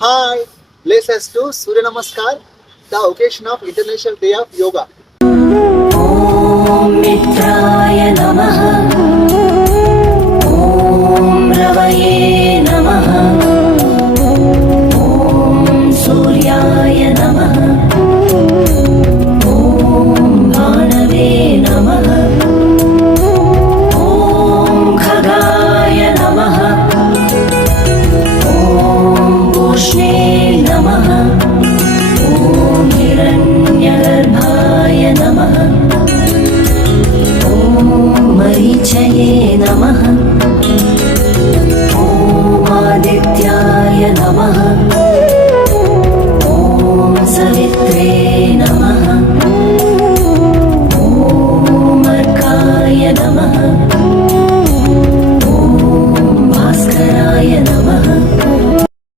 Hi, bless us to Surya Namaskar, the occasion of International Day of Yoga. ॐ मित्राय नमः ॐ रवये नमः ॐ सूर्याय नमः ॐ भानवे नमः ॐ खगाय नमः ॐ पूष्णे नमः ॐ हिरण्यगर्भाय नमः मरीचये नमः ॐ आदित्याय नमः